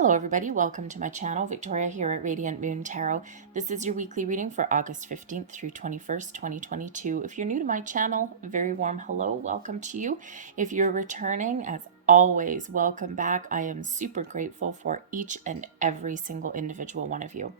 Hello everybody, welcome to my channel. Victoria here at Radiant Moon Tarot. This is your weekly reading for August 15th through 21st, 2022. If you're new to my channel, a very warm hello, welcome to you. If you're returning, as always, welcome back. I am super grateful for each and every single individual one of you.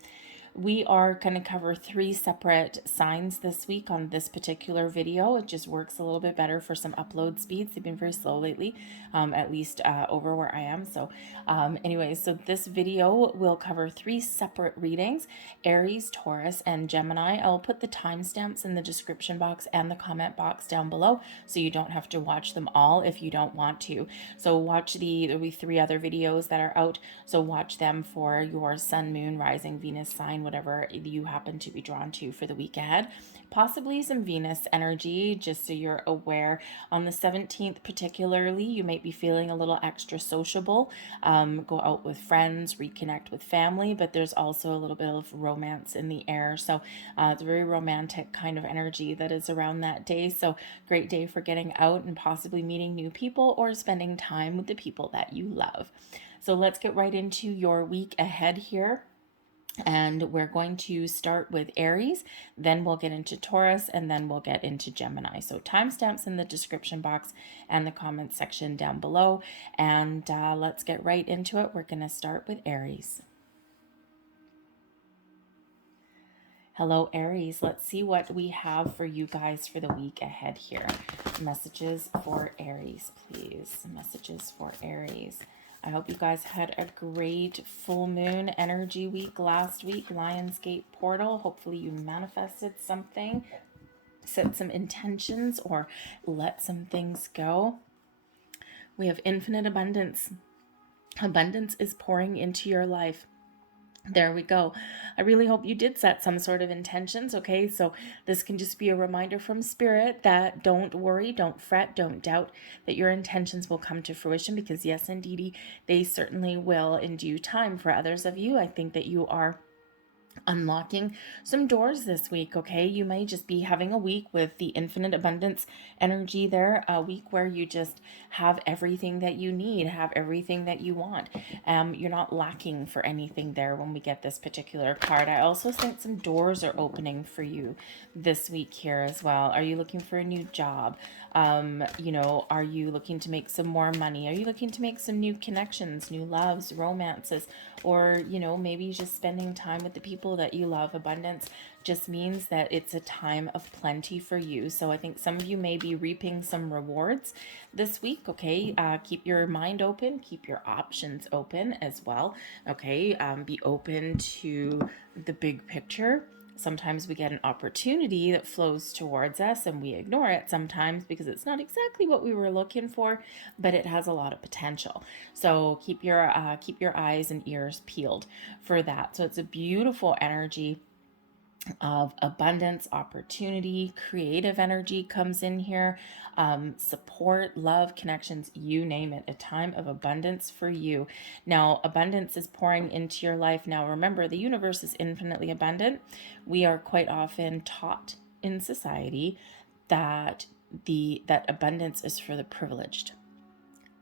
We are going to cover 3 separate signs this week on this particular video. It just works a little bit better for some upload speeds. They've been very slow lately, at least over where I am. So anyways, so this video will cover 3 separate readings: Aries, Taurus, and Gemini. I'll put the timestamps in the description box and the comment box down below, so you don't have to watch them all if you don't want to. So watch there'll be 3 other videos that are out, so watch them for your sun, moon, rising, Venus sign, whatever you happen to be drawn to for the week ahead. Possibly some Venus energy, just so you're aware. On the 17th particularly, you might be feeling a little extra sociable. Go out with friends, reconnect with family, but there's also a little bit of romance in the air. So it's a very romantic kind of energy that is around that day. So great day for getting out and possibly meeting new people or spending time with the people that you love. So let's get right into your week ahead here. And we're going to start with Aries, then we'll get into Taurus, and then we'll get into Gemini. So timestamps in the description box and the comments section down below. And let's get right into it. We're going to start with Aries. Hello, Aries. Let's see what we have for you guys for the week ahead here. Messages for Aries, please. Messages for Aries. I hope you guys had a great full moon energy week last week, Lionsgate portal. Hopefully you manifested something, set some intentions, or let some things go. We have infinite abundance. Abundance is pouring into your life. There we go. I really hope you did set some sort of intentions, okay? So this can just be a reminder from Spirit that don't worry, don't fret, don't doubt that your intentions will come to fruition, because yes, indeedy, they certainly will in due time. For others of you, I think that you are unlocking some doors this week, okay? You may just be having a week with the infinite abundance energy there, a week where you just have everything that you need, have everything that you want. You're not lacking for anything there when we get this particular card. I also think some doors are opening for you this week here as well. Are you looking for a new job? Are you looking to make some more money? Are you looking to make some new connections, new loves, romances, or, maybe just spending time with the people that you love? Abundance just means that it's a time of plenty for you. So I think some of you may be reaping some rewards this week, okay? Keep your mind open, keep your options open as well, okay? Be open to the big picture. Sometimes we get an opportunity that flows towards us and we ignore it sometimes because it's not exactly what we were looking for, but it has a lot of potential. So keep your eyes and ears peeled for that. So it's a beautiful energy of abundance, opportunity, creative energy comes in here, support, love, connections, you name it, a time of abundance for you. Now, abundance is pouring into your life. Now, remember, the universe is infinitely abundant. We are quite often taught in society that abundance is for the privileged.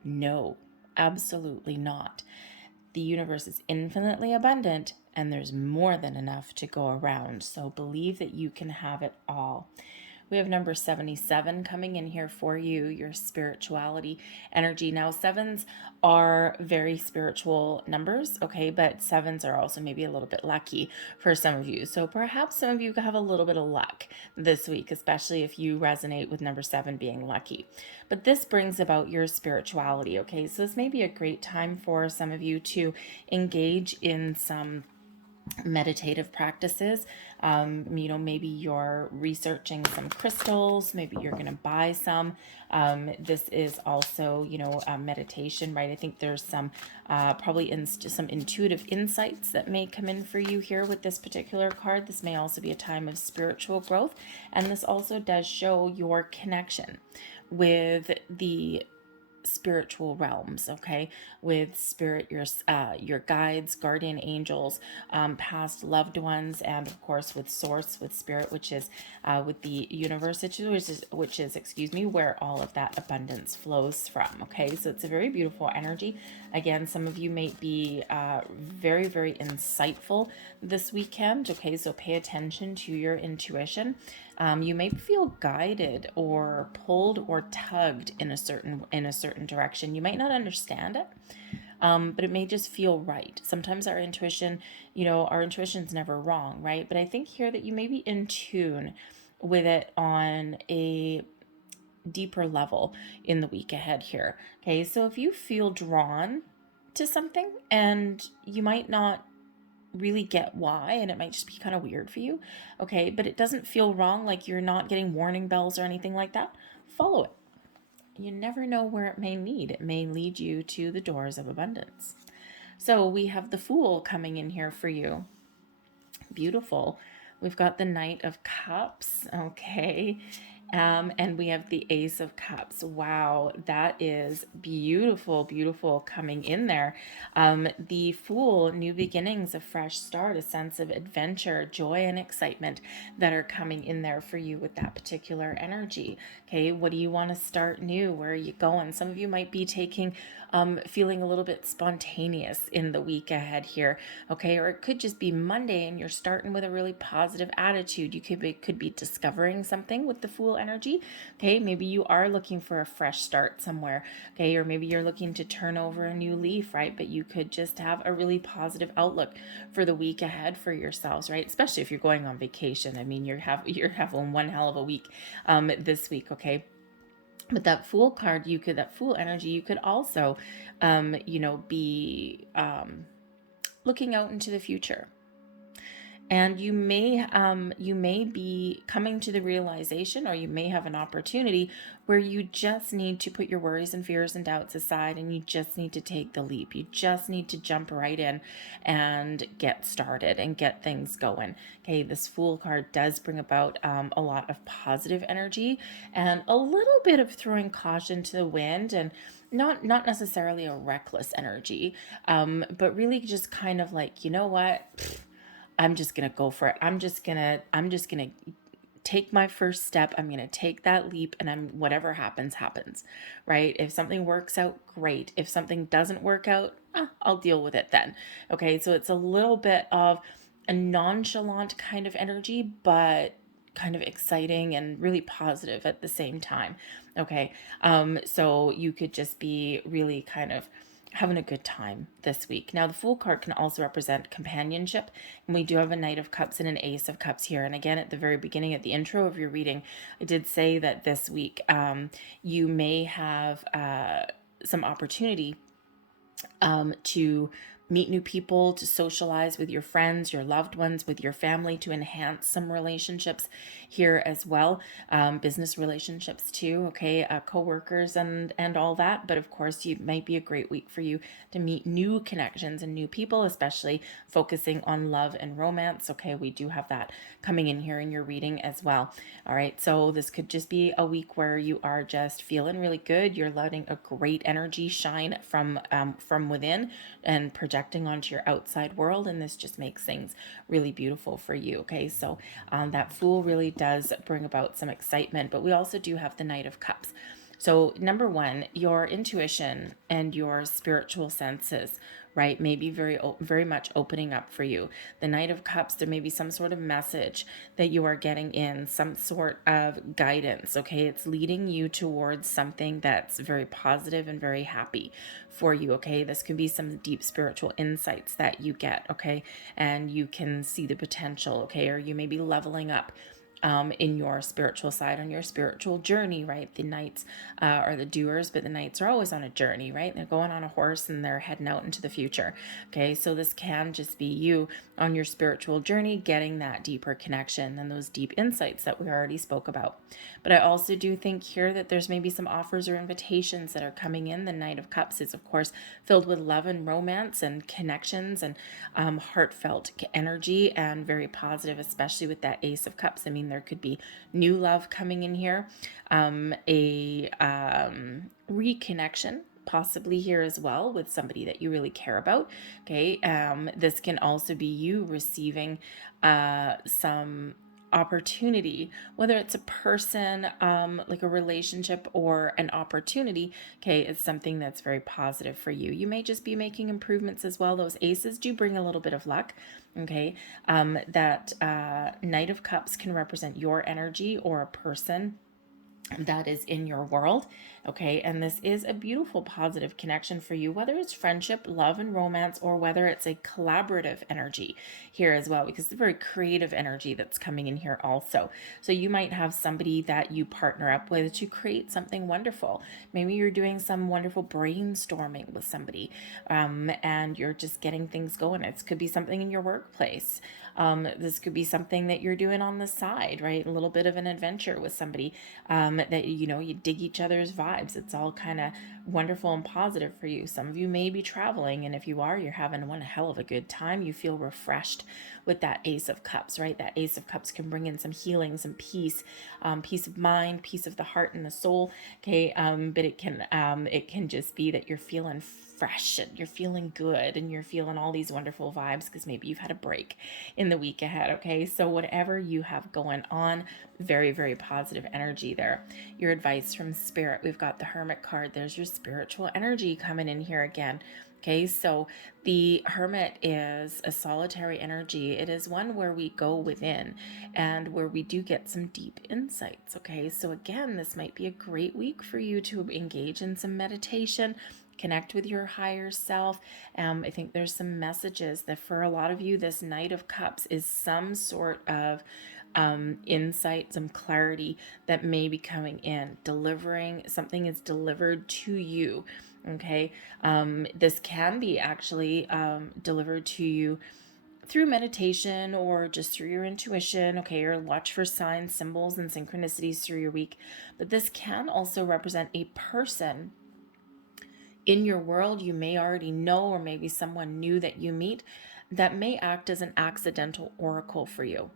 No, absolutely not. The universe is infinitely abundant, and there's more than enough to go around. So believe that you can have it all. We have number 77 coming in here for you, your spirituality energy. Now, 7s are very spiritual numbers, okay? But 7s are also maybe a little bit lucky for some of you. So perhaps some of you have a little bit of luck this week, especially if you resonate with number 7 being lucky. But this brings about your spirituality, okay? So this may be a great time for some of you to engage in some meditative practices. Maybe you're researching some crystals, maybe you're going to buy some. This is also, meditation, right? I think there's some probably some intuitive insights that may come in for you here with this particular card. This may also be a time of spiritual growth, and this also does show your connection with the spiritual realms, okay, with spirit, your guides, guardian angels, past loved ones, and of course with source, with spirit, which is with the universe, which is excuse me, where all of that abundance flows from. Okay, so it's a very beautiful energy. Again, some of you may be very, very insightful this weekend. Okay, so pay attention to your intuition. You may feel guided or pulled or tugged in a certain direction. You might not understand it, but it may just feel right. Sometimes our intuition, our intuition's never wrong, right? But I think here that you may be in tune with it on a deeper level in the week ahead here. Okay, so if you feel drawn to something and you might not really get why, and it might just be kind of weird for you, okay, but it doesn't feel wrong, like you're not getting warning bells or anything like that, follow it. You never know where it may lead. It may lead you to the doors of abundance. So we have the Fool coming in here for you. Beautiful. We've got the Knight of Cups, okay, and we have the Ace of Cups. Wow, that is beautiful, beautiful coming in there. The Fool, new beginnings, a fresh start, a sense of adventure, joy, and excitement that are coming in there for you with that particular energy. Okay, what do you want to start new? Where are you going? Some of you might be feeling a little bit spontaneous in the week ahead here, okay? Or it could just be Monday and you're starting with a really positive attitude. You could be discovering something with the Fool energy, okay? Maybe you are looking for a fresh start somewhere, okay? Or maybe you're looking to turn over a new leaf, right? But you could just have a really positive outlook for the week ahead for yourselves, right? Especially if you're going on vacation. I mean, you're having one hell of a week this week, okay? But that Fool card, that Fool energy, you could also, be looking out into the future. And you may be coming to the realization, or you may have an opportunity where you just need to put your worries and fears and doubts aside, and you just need to take the leap. You just need to jump right in and get started and get things going. Okay, this Fool card does bring about a lot of positive energy and a little bit of throwing caution to the wind, and not necessarily a reckless energy, but really just kind of like, you know what? I'm just going to go for it. I'm just going to take my first step. I'm going to take that leap, and whatever happens, happens, right? If something works out, great. If something doesn't work out, I'll deal with it then. Okay. So it's a little bit of a nonchalant kind of energy, but kind of exciting and really positive at the same time. Okay. So you could just be really kind of having a good time this week. Now, the Fool card can also represent companionship, and we do have a Knight of Cups and an Ace of Cups here. And again, at the very beginning, at the intro of your reading, I did say that this week you may have some opportunity to meet new people, to socialize with your friends, your loved ones, with your family, to enhance some relationships here as well. Business relationships too, okay, co-workers and all that. But of course, it might be a great week for you to meet new connections and new people, especially focusing on love and romance. Okay, we do have that coming in here in your reading as well. All right, so this could just be a week where you are just feeling really good. You're letting a great energy shine from within and projecting onto your outside world, and this just makes things really beautiful for you. Okay, so that Fool really does bring about some excitement, but we also do have the Knight of Cups. So number one, your intuition and your spiritual senses, right, may be very much opening up for you. The Knight of Cups, there may be some sort of message that you are getting in, some sort of guidance, okay? It's leading you towards something that's very positive and very happy for you, okay? This could be some deep spiritual insights that you get, okay? And you can see the potential, okay? Or you may be leveling up in your spiritual side, on your spiritual journey, right? The knights are the doers, but the knights are always on a journey, right? They're going on a horse and they're heading out into the future. Okay, so this can just be you on your spiritual journey, getting that deeper connection and those deep insights that we already spoke about. But I also do think here that there's maybe some offers or invitations that are coming in. The Knight of Cups is, of course, filled with love and romance and connections and heartfelt energy, and very positive, especially with that Ace of Cups. I mean, mean there could be new love coming in here, a reconnection possibly here as well with somebody that you really care about. Okay, this can also be you receiving some opportunity, whether it's a person, like a relationship or an opportunity. Okay, it's something that's very positive for you. You may just be making improvements as well. Those aces do bring a little bit of luck. Okay, that Knight of Cups can represent your energy or a person that is in your world. Okay, and this is a beautiful positive connection for you, whether it's friendship, love, and romance, or whether it's a collaborative energy here as well, because it's a very creative energy that's coming in here also. So you might have somebody that you partner up with to create something wonderful. Maybe you're doing some wonderful brainstorming with somebody, and you're just getting things going. It could be something in your workplace. This could be something that you're doing on the side, right? A little bit of an adventure with somebody, that, you dig each other's vibes. It's all kind of wonderful and positive for you. Some of you may be traveling, and if you are, you're having one hell of a good time. You feel refreshed with that Ace of Cups, right? That Ace of Cups can bring in some healing, some peace, peace of mind, peace of the heart and the soul. Okay, but it can just be that you're feeling fresh and you're feeling good and you're feeling all these wonderful vibes because maybe you've had a break in the week ahead. Okay, so whatever you have going on, very, very positive energy there. Your advice from Spirit, we've got the Hermit card. There's your spiritual energy coming in here again. Okay, so the Hermit is a solitary energy. It is one where we go within and where we do get some deep insights. Okay, so again, this might be a great week for you to engage in some meditation, connect with your higher self. I think there's some messages that for a lot of you, this Knight of Cups is some sort of insight, some clarity that may be coming in. Delivering something is delivered to you. Okay, this can be actually delivered to you through meditation or just through your intuition. Okay, or watch for signs, symbols, and synchronicities through your week. But this can also represent a person in your world you may already know, or maybe someone new that you meet that may act as an accidental oracle for you.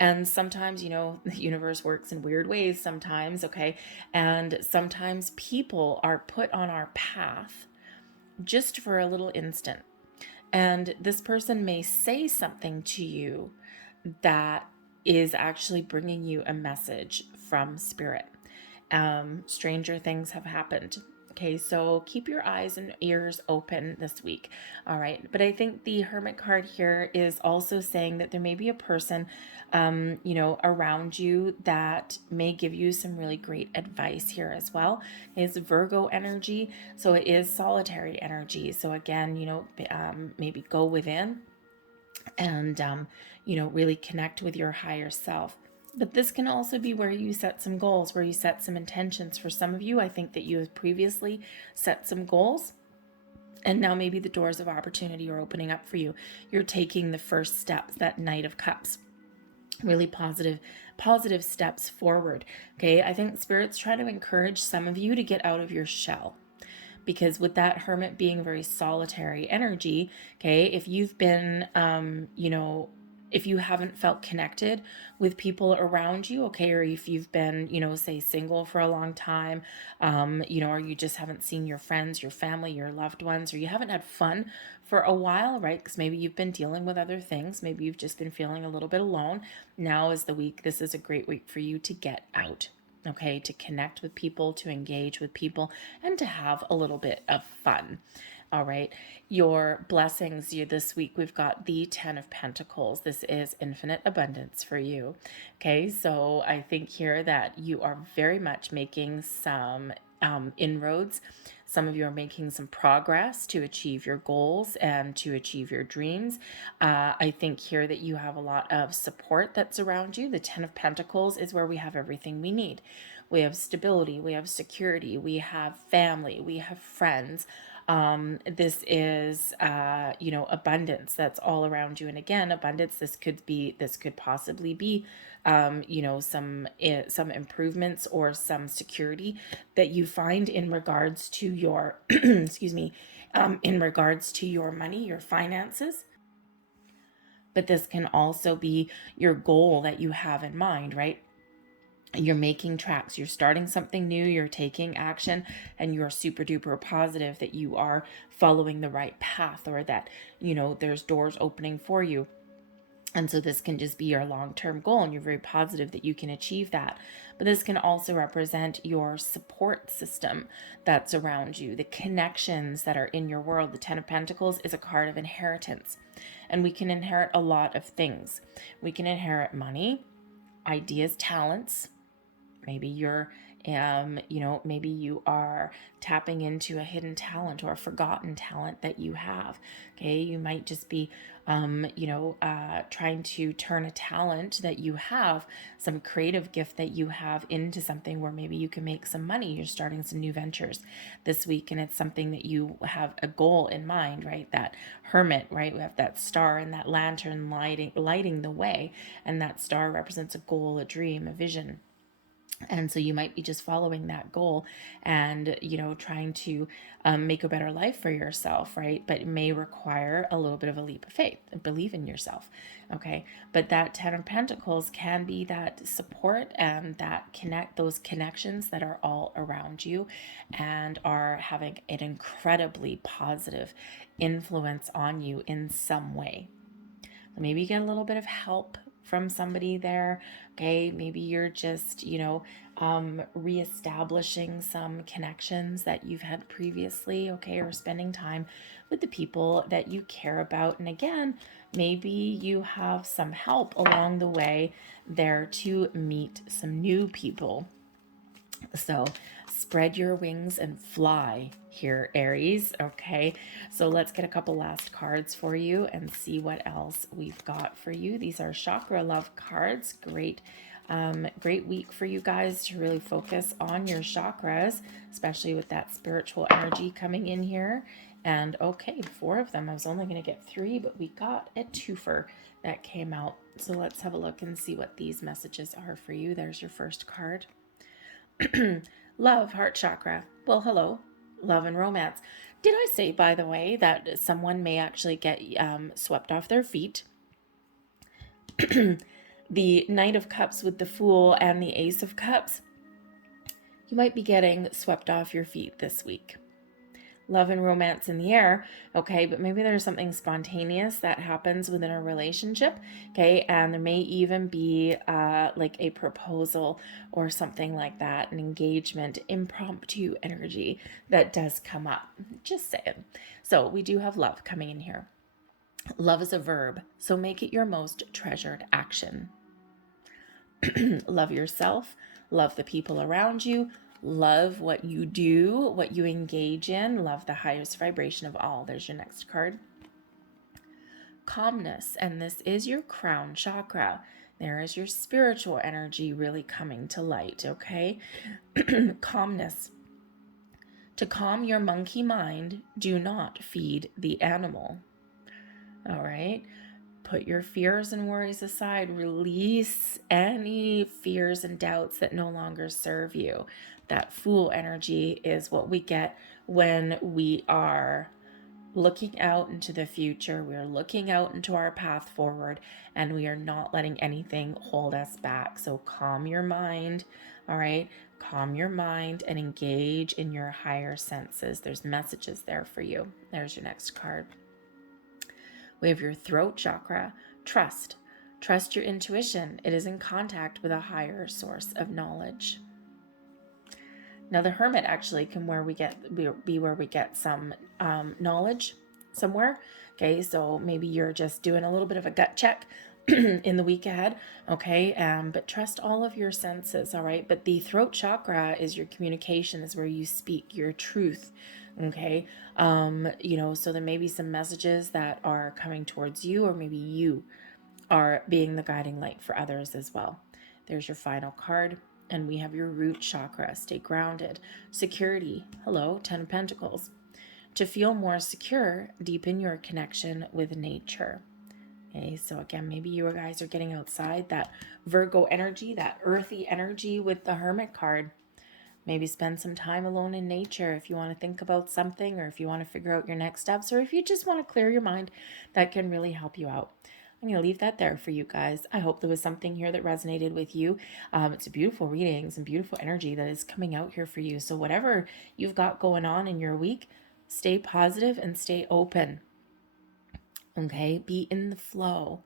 And sometimes, the universe works in weird ways sometimes, okay? And sometimes people are put on our path just for a little instant. And this person may say something to you that is actually bringing you a message from Spirit. Stranger things have happened. Okay, so keep your eyes and ears open this week. All right, but I think the Hermit card here is also saying that there may be a person, around you that may give you some really great advice here as well. It's Virgo energy, so it is solitary energy. So again, maybe go within and, really connect with your higher self. But this can also be where you set some goals, where you set some intentions. For some of you, I think that you have previously set some goals, and now maybe the doors of opportunity are opening up for you. You're taking the first steps, that Knight of Cups. Really positive steps forward. Okay, I think Spirit's trying to encourage some of you to get out of your shell. Because with that Hermit being very solitary energy, okay, if you've been, if you haven't felt connected with people around you, okay, or if you've been, say single for a long time, or you just haven't seen your friends, your family, your loved ones, or you haven't had fun for a while, right? Because maybe you've been dealing with other things. Maybe you've just been feeling a little bit alone. Now is the week. This is a great week for you to get out. Okay, to connect with people, to engage with people, and to have a little bit of fun. All right, your blessings this week, we've got the 10 of Pentacles. This is infinite abundance for you. Okay, so I think here that you are very much making some inroads. Some of you are making some progress to achieve your goals and to achieve your dreams. I think here that you have a lot of support that's around you. The 10 of Pentacles is where we have everything we need. We have stability, we have security, we have family, we have friends. This is, abundance that's all around you. And again, abundance, this could possibly be, some improvements or some security that you find in regards to your, excuse me, in regards to your money, your finances. But this can also be your goal that you have in mind, right? You're making tracks, you're starting something new, you're taking action, and you're super duper positive that you are following the right path, or that, there's doors opening for you. And so this can just be your long-term goal, and you're very positive that you can achieve that. But this can also represent your support system that's around you, the connections that are in your world. The Ten of Pentacles is a card of inheritance, and we can inherit a lot of things. We can inherit money, ideas, talents. Maybe you're maybe you are tapping into a hidden talent or a forgotten talent that you have. Okay, you might just be trying to turn a talent that you have, some creative gift that you have, into something where maybe you can make some money. You're starting some new ventures this week, and it's something that you have a goal in mind, right? That Hermit, right? We have that star and that lantern lighting the way, and that star represents a goal, a dream, a vision. And so you might be just following that goal and, trying to make a better life for yourself, right? But it may require a little bit of a leap of faith and believe in yourself, okay? But that Ten of Pentacles can be that support and that those connections that are all around you and are having an incredibly positive influence on you in some way. Maybe you get a little bit of help from somebody there. Okay, maybe you're just, reestablishing some connections that you've had previously, okay, or spending time with the people that you care about. And again, maybe you have some help along the way there to meet some new people. So spread your wings and fly here, Aries. Okay, so let's get a couple last cards for you and see what else we've got for you. These are chakra love cards. Great week for you guys to really focus on your chakras, especially with that spiritual energy coming in here. And okay, 4 of them. I was only going to get 3, but we got a twofer that came out. So let's have a look and see what these messages are for you. There's your first card. Love, heart chakra. Well, hello, love and romance. Did I say, by the way, that someone may actually get swept off their feet? The Knight of Cups with the Fool and the Ace of Cups. You might be getting swept off your feet this week. Love and romance in the air, okay, but maybe there's something spontaneous that happens within a relationship, okay, and there may even be like a proposal or something like that, an engagement, impromptu energy that does come up. Just saying. So we do have love coming in here. Love is a verb, so make it your most treasured action. Love yourself, love the people around you, love what you do, what you engage in, love the highest vibration of all. There's your next card. Calmness, and this is your crown chakra. There is your spiritual energy really coming to light, okay? Calmness. To calm your monkey mind, do not feed the animal. All right? Put your fears and worries aside. Release any fears and doubts that no longer serve you. That Fool energy is what we get when we are looking out into the future. We are looking out into our path forward, and we are not letting anything hold us back. So calm your mind, all right? Calm your mind and engage in your higher senses. There's messages there for you. There's your next card. We have your throat chakra. Trust. Trust your intuition. It is in contact with a higher source of knowledge. Now the Hermit actually can be where we get some knowledge somewhere. Okay, so maybe you're just doing a little bit of a gut check in the week ahead. Okay, but trust all of your senses. All right, but the throat chakra is your communication, is where you speak your truth. Okay, so there may be some messages that are coming towards you, or maybe you are being the guiding light for others as well. There's your final card, and we have your root chakra. Stay grounded. Security. Hello, 10 of Pentacles. To feel more secure, deepen your connection with nature. Okay, so again, maybe you guys are getting outside that Virgo energy, that earthy energy with the Hermit card. Maybe spend some time alone in nature if you want to think about something, or if you want to figure out your next steps, or if you just want to clear your mind. That can really help you out. I'm going to leave that there for you guys. I hope there was something here that resonated with you. It's a beautiful reading, some beautiful energy that is coming out here for you. So whatever you've got going on in your week, stay positive and stay open. Okay, be in the flow,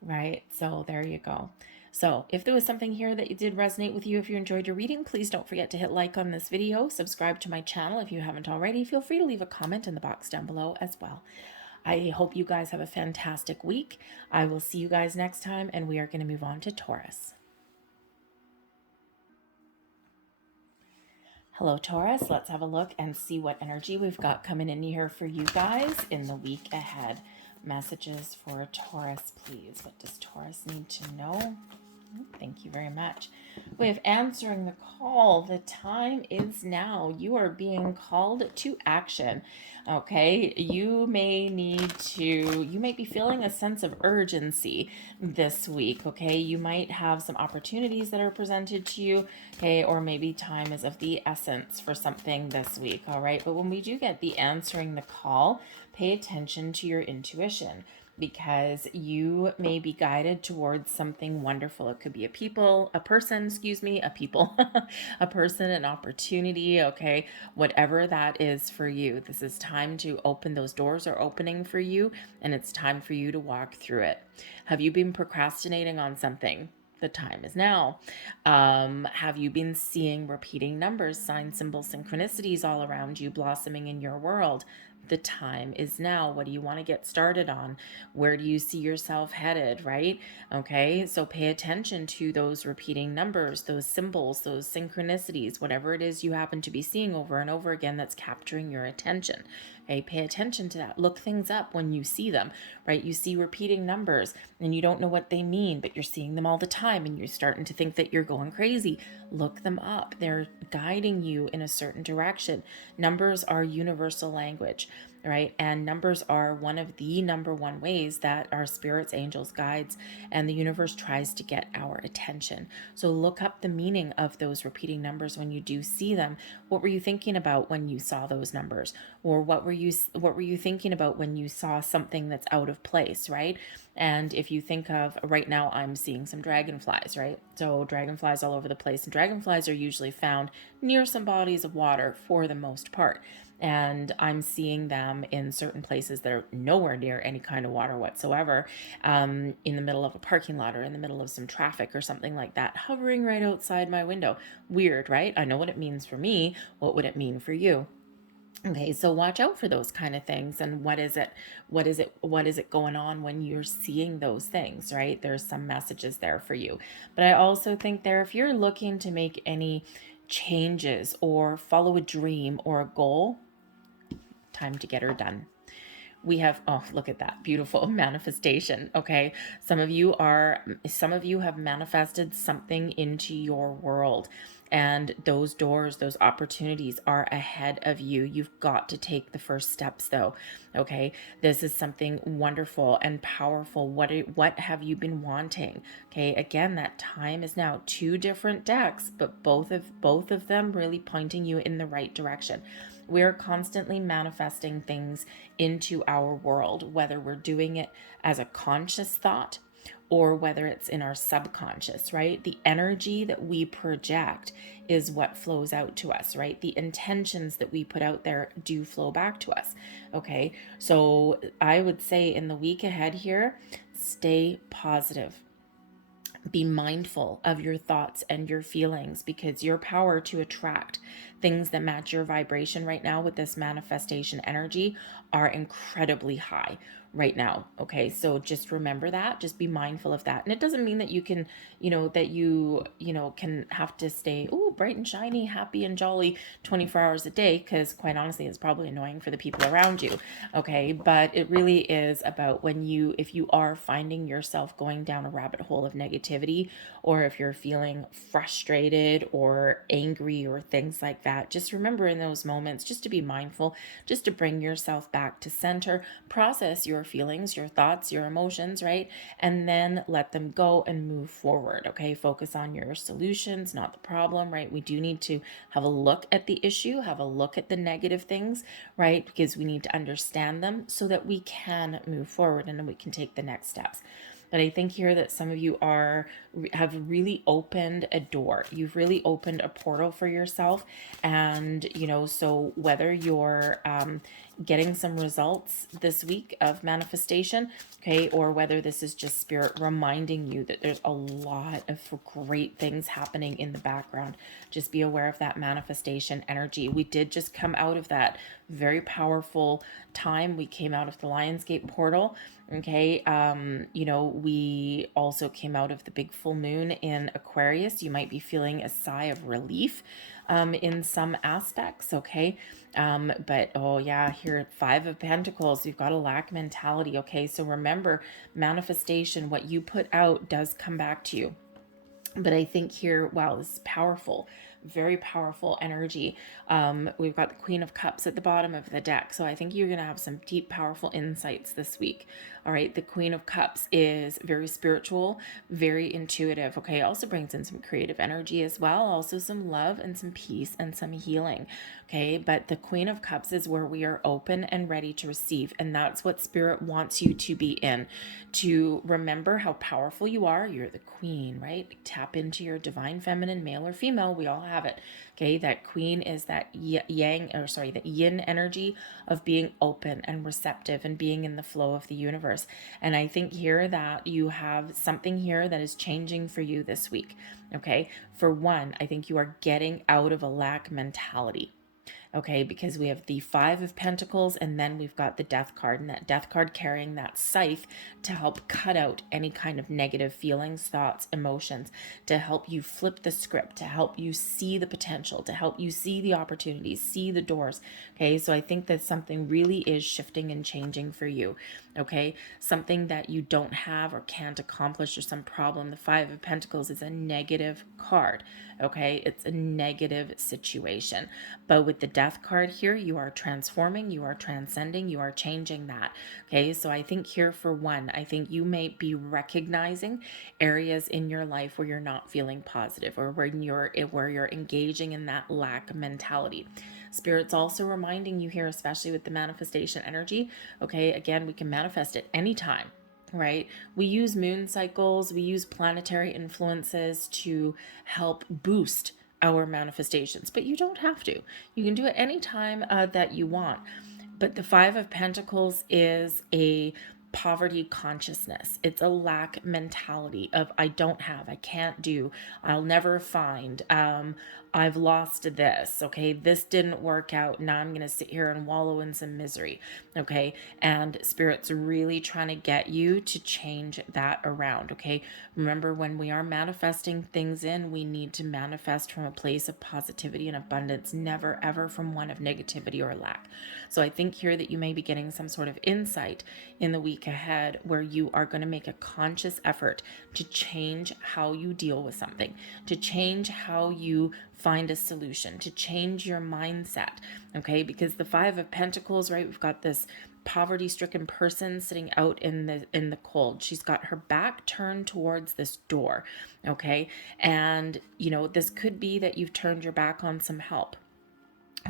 right? So there you go. So if there was something here that did resonate with you, if you enjoyed your reading, please don't forget to hit like on this video, subscribe to my channel if you haven't already. Feel free to leave a comment in the box down below as well. I hope you guys have a fantastic week. I will see you guys next time, and we are going to move on to Taurus. Hello, Taurus. Let's have a look and see what energy we've got coming in here for you guys in the week ahead. Messages for Taurus, please. What does Taurus need to know? Thank you very much. We have answering the call. The time is now. You are being called to action. Okay, you may be feeling a sense of urgency this week. Okay, you might have some opportunities that are presented to you. Okay, or maybe time is of the essence for something this week. All right, but when we do get the answering the call, pay attention to your intuition, because you may be guided towards something wonderful. It could be a person, a person, an opportunity, okay? Whatever that is for you. This is time to open. Those doors are opening for you, and it's time for you to walk through it. Have you been procrastinating on something? The time is now. Have you been seeing repeating numbers, signs, symbols, synchronicities all around you blossoming in your world? The time is now. What do you want to get started on? Where do you see yourself headed, right? Okay, so pay attention to those repeating numbers, those symbols, those synchronicities, whatever it is you happen to be seeing over and over again that's capturing your attention. Okay, pay attention to that. Look things up when you see them, right? You see repeating numbers and you don't know what they mean, but you're seeing them all the time and you're starting to think that you're going crazy. Look them up. They're guiding you in a certain direction. Numbers are universal language, right? And numbers are one of the number one ways that our spirits, angels, guides, and the universe tries to get our attention. So look up the meaning of those repeating numbers when you do see them. What were you thinking about when you saw those numbers? Or what were you thinking about when you saw something that's out of place, right? And if you think of, right now I'm seeing some dragonflies, right? So dragonflies all over the place, and dragonflies are usually found near some bodies of water for the most part. And I'm seeing them in certain places that are nowhere near any kind of water whatsoever, in the middle of a parking lot or in the middle of some traffic or something like that, hovering right outside my window. Weird, right? I know what it means for me. What would it mean for you? Okay, so watch out for those kind of things. And what is it going on when you're seeing those things, right? There's some messages there for you. But I also think if you're looking to make any changes or follow a dream or a goal, time to get her done. We have, oh, look at that beautiful manifestation. Okay, some of you have manifested something into your world, and those doors, those opportunities are ahead of you. You've got to take the first steps though. Okay, this is something wonderful and powerful. What have you been wanting? Okay, again, that time is now. Two different decks, but both of them really pointing you in the right direction. We're constantly manifesting things into our world, whether we're doing it as a conscious thought or whether it's in our subconscious, right? The energy that we project is what flows out to us, right? The intentions that we put out there do flow back to us. Okay, so I would say in the week ahead here, stay positive. Be mindful of your thoughts and your feelings, because your power to attract things that match your vibration right now with this manifestation energy are incredibly high right now. Okay, so just remember that. Just be mindful of that. And it doesn't mean that you can, can have to stay bright and shiny, happy and jolly 24 hours a day, because quite honestly, it's probably annoying for the people around you. Okay, but it really is about if you are finding yourself going down a rabbit hole of negativity, or if you're feeling frustrated or angry or things like that, just remember in those moments just to be mindful, just to bring yourself back to center, process your feelings, your thoughts, your emotions, right? And then let them go and move forward. Okay, focus on your solutions, not the problem, right? We do need to have a look at the issue, have a look at the negative things, right? Because we need to understand them so that we can move forward and then we can take the next steps. But I think here that some of you have really opened a door. You've really opened a portal for yourself. And, so whether you're getting some results this week of manifestation, okay, or whether this is just spirit reminding you that there's a lot of great things happening in the background, just be aware of that manifestation energy. We did just come out of that very powerful time. We came out of the Lionsgate portal. Okay. We also came out of the big full moon in Aquarius. You might be feeling a sigh of relief in some aspects. Okay. But oh yeah, here, Five of Pentacles, we've got a lack mentality. Okay. So remember, manifestation, what you put out does come back to you. But I think here, wow, this is powerful, very powerful energy. We've got the Queen of Cups at the bottom of the deck. So I think you're going to have some deep, powerful insights this week. All right. The Queen of Cups is very spiritual, very intuitive. Okay. Also brings in some creative energy as well. Also some love and some peace and some healing. Okay. But the Queen of Cups is where we are open and ready to receive. And that's what Spirit wants you to be in, to remember how powerful you are. You're the queen, right? Tap into your divine feminine, male or female. We all have it. Okay. That queen is that that yin energy of being open and receptive and being in the flow of the universe. And I think here that you have something here that is changing for you this week. Okay. For one, I think you are getting out of a lack mentality. Okay, because we have the Five of Pentacles and then we've got the Death card, and that Death card carrying that scythe to help cut out any kind of negative feelings, thoughts, emotions, to help you flip the script, to help you see the potential, to help you see the opportunities, see the doors. Okay, so I think that something really is shifting and changing for you. Okay, something that you don't have or can't accomplish, or some problem. The Five of Pentacles is a negative card. Okay, it's a negative situation. But with the Death card here, you are transforming, you are transcending, you are changing that. Okay, so I think here, for one, I think you may be recognizing areas in your life where you're not feeling positive, or where you're engaging in that lack mentality. Spirit's also reminding you here, especially with the manifestation energy. Okay, again, we can manifest it anytime. Right? We use moon cycles, we use planetary influences to help boost our manifestations, but you don't have to. You can do it anytime that you want. But the Five of Pentacles is a poverty consciousness. It's a lack mentality of I don't have, I can't do, I'll never find, I've lost this. Okay, this didn't work out. Now I'm going to sit here and wallow in some misery. Okay, and Spirit's really trying to get you to change that around. Okay, remember, when we are manifesting things in, we need to manifest from a place of positivity and abundance, never ever from one of negativity or lack. So I think here that you may be getting some sort of insight in the week ahead where you are going to make a conscious effort to change how you deal with something, to change how you find a solution, to change your mindset. Okay, because the Five of Pentacles, right, we've got this poverty-stricken person sitting out in the cold. She's got her back turned towards this door. Okay, and this could be that you've turned your back on some help,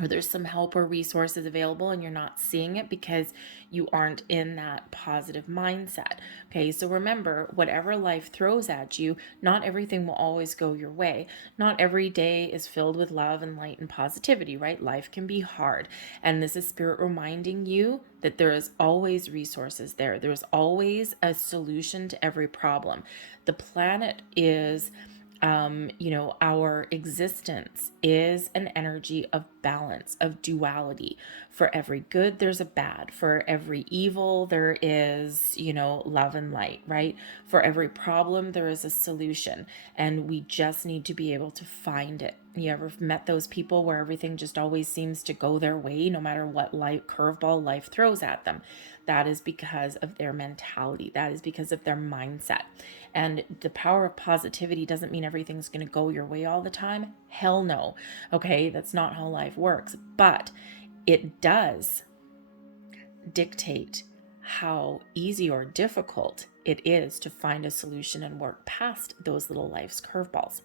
or there's some help or resources available and you're not seeing it because you aren't in that positive mindset. Okay, so remember, whatever life throws at you, not everything will always go your way. Not every day is filled with love and light and positivity, right? Life can be hard. And this is Spirit reminding you that there is always resources there. There's always a solution to every problem. The planet is our existence is an energy of balance, of duality. For every good, there's a bad. For every evil, there is, love and light, right? For every problem, there is a solution. And we just need to be able to find it. You ever met those people where everything just always seems to go their way, no matter what curveball life throws at them? That is because of their mentality. That is because of their mindset. And the power of positivity doesn't mean everything's going to go your way all the time. Hell no. Okay, that's not how life works. But it does dictate how easy or difficult it is to find a solution and work past those little life's curveballs.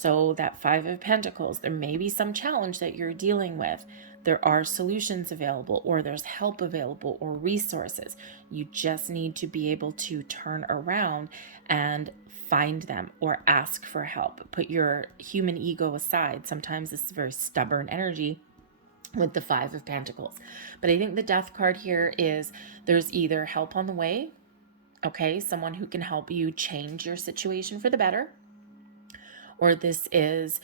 So that Five of Pentacles, there may be some challenge that you're dealing with. There are solutions available, or there's help available, or resources. You just need to be able to turn around and find them or ask for help. Put your human ego aside. Sometimes this is very stubborn energy with the Five of Pentacles. But I think the Death card here is there's either help on the way, okay, someone who can help you change your situation for the better, or this is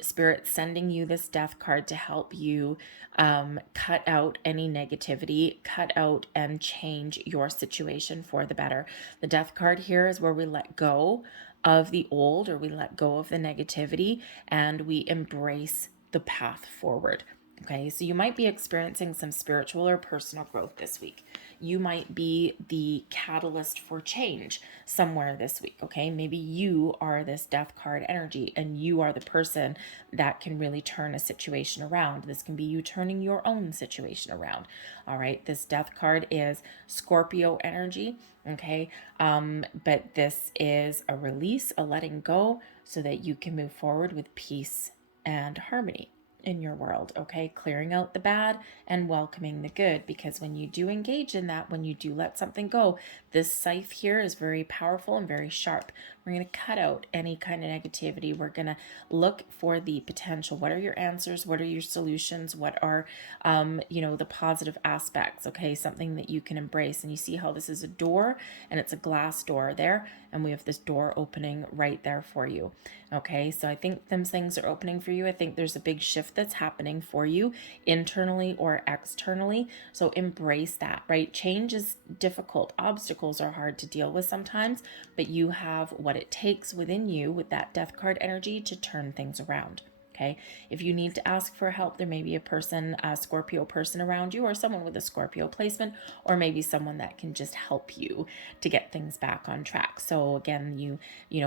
Spirit sending you this Death card to help you cut out any negativity, cut out and change your situation for the better. The Death card here is where we let go of the old, or we let go of the negativity, and we embrace the path forward. Okay, so you might be experiencing some spiritual or personal growth this week. You might be the catalyst for change somewhere this week. Okay, maybe you are this Death card energy and you are the person that can really turn a situation around. This can be you turning your own situation around. All right, this Death card is Scorpio energy. Okay, but this is a release, a letting go, so that you can move forward with peace and harmony in your world. Okay, clearing out the bad and welcoming the good, because when you do engage in that, when you do let something go, this scythe here is very powerful and very sharp. We're going to cut out any kind of negativity. We're going to look for the potential. What are your answers? What are your solutions? What are the positive aspects? Okay, something that you can embrace. And you see how this is a door, and it's a glass door there, and we have this door opening right there for you. Okay, so I think them things are opening for you. I think there's a big shift that's happening for you internally or externally. So embrace that, right? Change is difficult. Obstacles are hard to deal with sometimes, but you have what it takes within you with that Death card energy to turn things around. Okay, if you need to ask for help, there may be a person, a Scorpio person around you, or someone with a Scorpio placement, or maybe someone that can just help you to get things back on track. So again,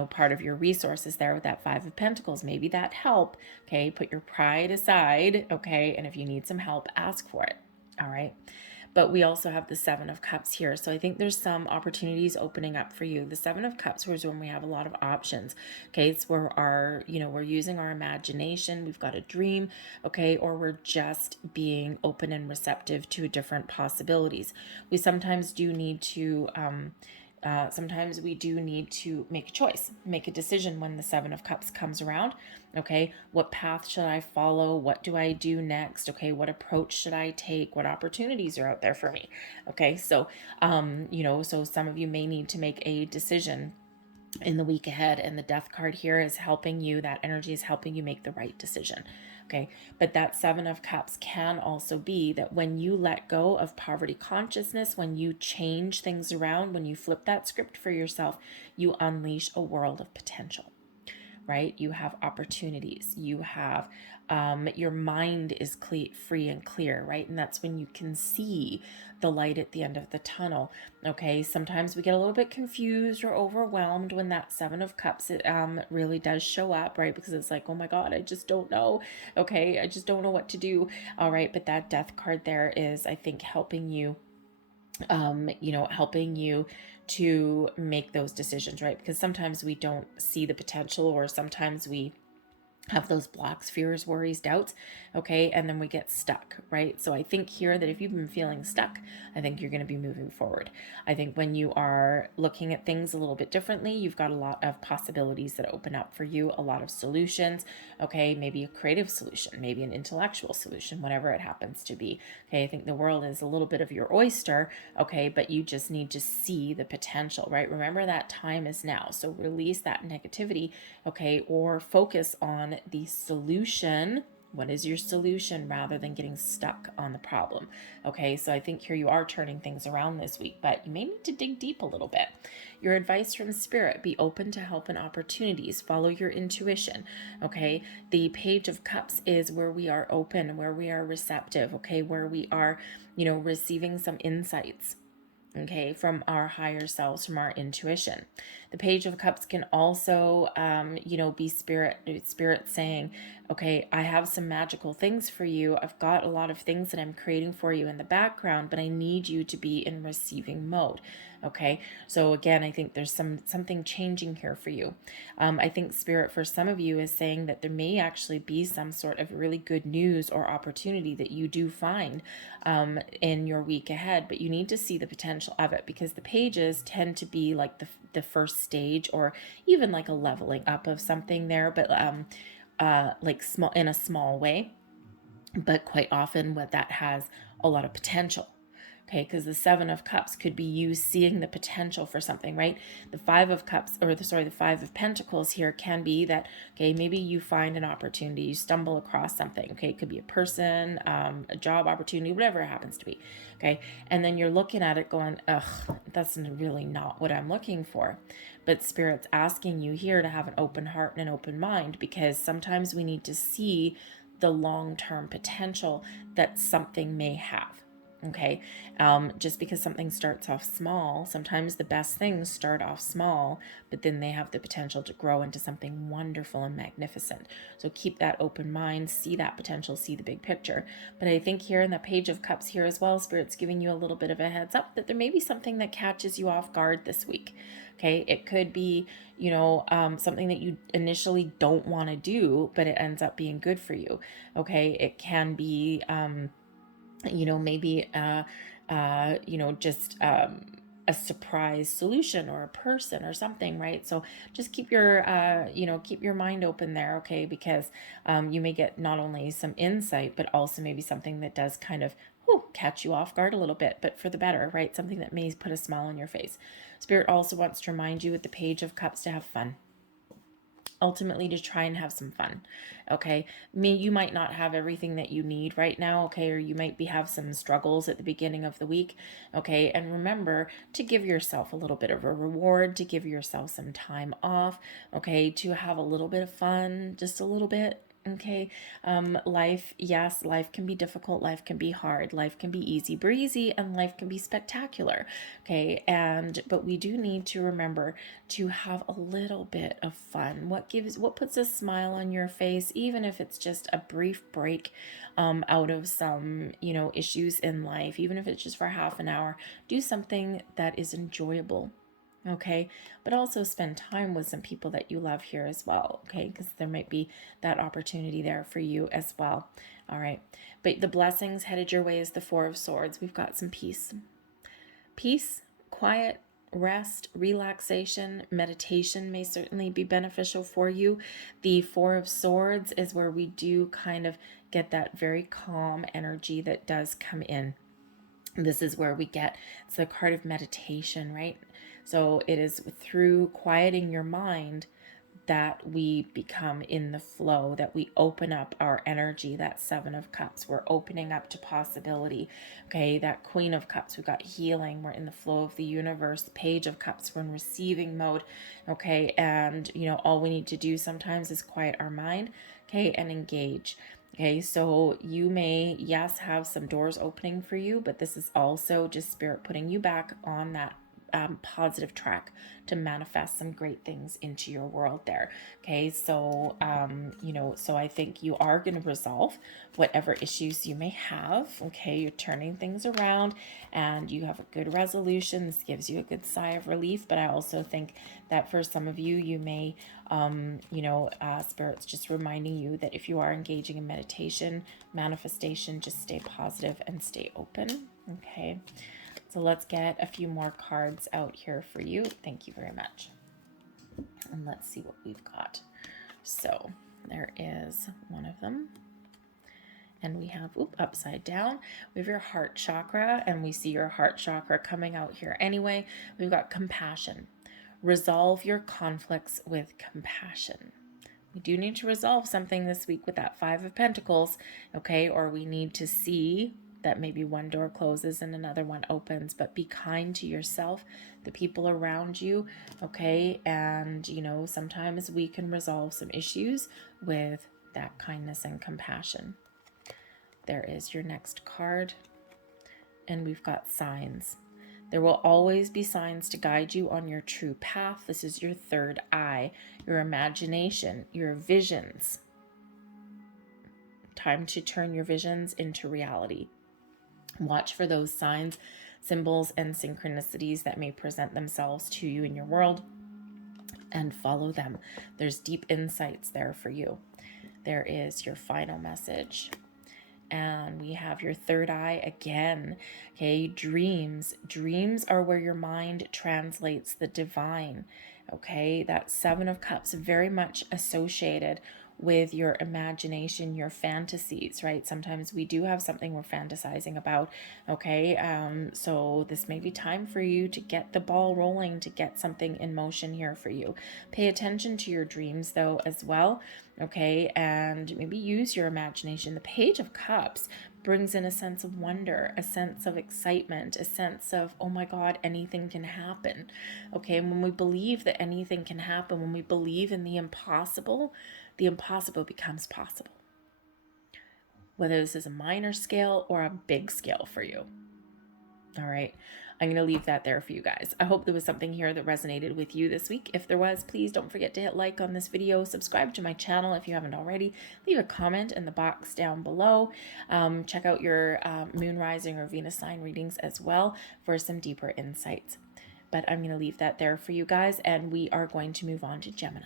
part of your resources there with that Five of Pentacles, maybe that help. Okay, put your pride aside. Okay, and if you need some help, ask for it. All right. But we also have the Seven of Cups here. So I think there's some opportunities opening up for you. The Seven of Cups is when we have a lot of options. Okay, it's where we're using our imagination. We've got a dream, okay, or we're just being open and receptive to different possibilities. We sometimes do need to sometimes we do need to make a choice, make a decision when the Seven of Cups comes around. Okay, what path should I follow? What do I do next? Okay, what approach should I take? What opportunities are out there for me? Okay, so so some of you may need to make a decision in the week ahead, and the Death card here is helping you. That energy is helping you make the right decision. Okay, but that Seven of Cups can also be that when you let go of poverty consciousness, when you change things around, when you flip that script for yourself, you unleash a world of potential, right? You have opportunities, you have your mind is free and clear, right? And that's when you can see the light at the end of the tunnel. Okay, sometimes we get a little bit confused or overwhelmed when that Seven of Cups really does show up, right? Because it's like, oh my God, I just don't know. Okay, I just don't know what to do. All right, but that Death card there is, I think, helping you helping you to make those decisions, right? Because sometimes we don't see the potential, or sometimes we have those blocks, fears, worries, doubts, okay, and then we get stuck, right? So I think here that if you've been feeling stuck, I think you're going to be moving forward. I think when you are looking at things a little bit differently, you've got a lot of possibilities that open up for you, a lot of solutions, okay, maybe a creative solution, maybe an intellectual solution, whatever it happens to be, okay? I think the world is a little bit of your oyster, okay, but you just need to see the potential, right? Remember that time is now, so release that negativity, okay, or focus on the solution. What is your solution, rather than getting stuck on the problem? Okay, so I think here you are turning things around this week, but you may need to dig deep a little bit. Your advice from Spirit: be open to help and opportunities. Follow your intuition. Okay, the Page of Cups is where we are open, where we are receptive, okay, where we are, receiving some insights, okay, from our higher selves, from our intuition. The Page of Cups can also, be spirit saying, okay, I have some magical things for you. I've got a lot of things that I'm creating for you in the background, but I need you to be in receiving mode. Okay, so again, I think there's something changing here for you. I think spirit for some of you is saying that there may actually be some sort of really good news or opportunity that you do find in your week ahead, but you need to see the potential of it, because the pages tend to be like the first stage, or even like a leveling up of something there, but like small, in a small way, but quite often what that has a lot of potential. Okay, because the Seven of Cups could be you seeing the potential for something, right? The Five of Cups, or the Five of Pentacles here can be that, okay, maybe you find an opportunity, you stumble across something, okay? It could be a person, a job opportunity, whatever it happens to be, okay? And then you're looking at it going, ugh, that's really not what I'm looking for. But Spirit's asking you here to have an open heart and an open mind, because sometimes we need to see the long-term potential that something may have. Okay, just because something starts off small, sometimes the best things start off small, but then they have the potential to grow into something wonderful and magnificent. So keep that open mind, see that potential, see the big picture. But I think here in the Page of Cups here as well, Spirit's giving you a little bit of a heads up that there may be something that catches you off guard this week. Okay, it could be, something that you initially don't want to do, but it ends up being good for you. Okay, it can be, maybe, just a surprise solution, or a person or something, right? So just keep your mind open there, okay? Because you may get not only some insight, but also maybe something that does kind of catch you off guard a little bit, but for the better, right? Something that may put a smile on your face. Spirit also wants to remind you with the Page of Cups to have fun. Ultimately, to try and have some fun. Okay, you might not have everything that you need right now, okay, or you might have some struggles at the beginning of the week, okay, and remember to give yourself a little bit of a reward, to give yourself some time off, okay, to have a little bit of fun, just a little bit. Okay, life can be difficult, life can be hard, life can be easy breezy, and life can be spectacular. Okay, but we do need to remember to have a little bit of fun. What puts a smile on your face, even if it's just a brief break out of some issues in life, even if it's just for half an hour. Do something that is enjoyable. Okay, but also spend time with some people that you love here as well, okay, because there might be that opportunity there for you as well. All right, but the blessings headed your way is the Four of Swords. We've got some peace, quiet, rest, relaxation, meditation may certainly be beneficial for you. The Four of Swords is where we do kind of get that very calm energy that does come in. This is where it's the card of meditation, right? So it is through quieting your mind that we become in the flow, that we open up our energy. That Seven of Cups, we're opening up to possibility. Okay, that Queen of Cups, we've got healing, we're in the flow of the universe. Page of Cups, we're in receiving mode. Okay, and all we need to do sometimes is quiet our mind, okay, and engage. Okay, so you may, yes, have some doors opening for you, but this is also just Spirit putting you back on that positive track to manifest some great things into your world there. Okay, so so I think you are going to resolve whatever issues you may have. Okay, you're turning things around and you have a good resolution. This gives you a good sigh of relief, but I also think that for some of you, you may Spirit's just reminding you that if you are engaging in meditation, manifestation, just stay positive and stay open. Okay, so let's get a few more cards out here for you. Thank you very much. And let's see what we've got. So there is one of them. And we have, upside down, we have your heart chakra, and we see your heart chakra coming out here anyway. We've got compassion. Resolve your conflicts with compassion. We do need to resolve something this week with that Five of Pentacles, okay? Or we need to see that maybe one door closes and another one opens, but be kind to yourself, the people around you, okay? And, sometimes we can resolve some issues with that kindness and compassion. There is your next card, and we've got signs. There will always be signs to guide you on your true path. This is your third eye, your imagination, your visions. Time to turn your visions into reality. Watch for those signs, symbols, and synchronicities that may present themselves to you in your world, and follow them. There's deep insights there for you. There is your final message. And we have your third eye again. Okay, dreams. Dreams are where your mind translates the divine. Okay, that Seven of Cups, very much associated with your imagination, your fantasies, right? Sometimes we do have something we're fantasizing about. Okay, so this may be time for you to get the ball rolling, to get something in motion here for you. Pay attention to your dreams though as well. Okay, and maybe use your imagination. The Page of Cups brings in a sense of wonder, a sense of excitement, a sense of, oh my God, anything can happen. Okay, and when we believe that anything can happen, when we believe in the impossible becomes possible. Whether this is a minor scale or a big scale for you. All right, I'm going to leave that there for you guys. I hope there was something here that resonated with you this week. If there was, please don't forget to hit like on this video, subscribe to my channel if you haven't already, leave a comment in the box down below. Check out your moon rising or Venus sign readings as well for some deeper insights. But I'm going to leave that there for you guys, and we are going to move on to Gemini.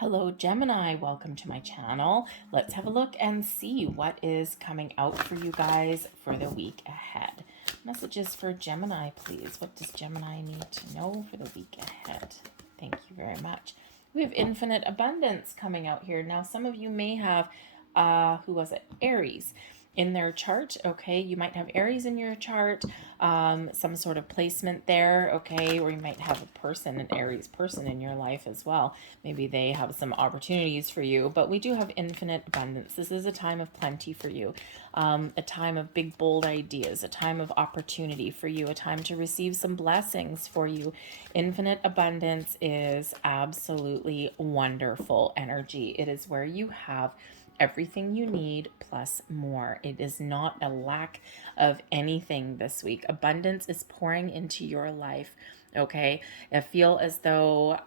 Hello Gemini, welcome to my channel. Let's have a look and see what is coming out for you guys for the week ahead. Messages for Gemini, please. What does Gemini need to know for the week ahead? Thank you very much. We have infinite abundance coming out here. Now, some of you may have, Aries in their chart. Okay, you might have Aries in your chart, some sort of placement there. Okay, or you might have a person, an Aries person in your life as well. Maybe they have some opportunities for you, but we do have infinite abundance. This is a time of plenty for you, a time of big bold ideas, a time of opportunity for you, a time to receive some blessings for you. Infinite abundance is absolutely wonderful energy. It is where you have everything you need plus more. It is not a lack of anything this week. Abundance is pouring into your life. Okay, I feel as though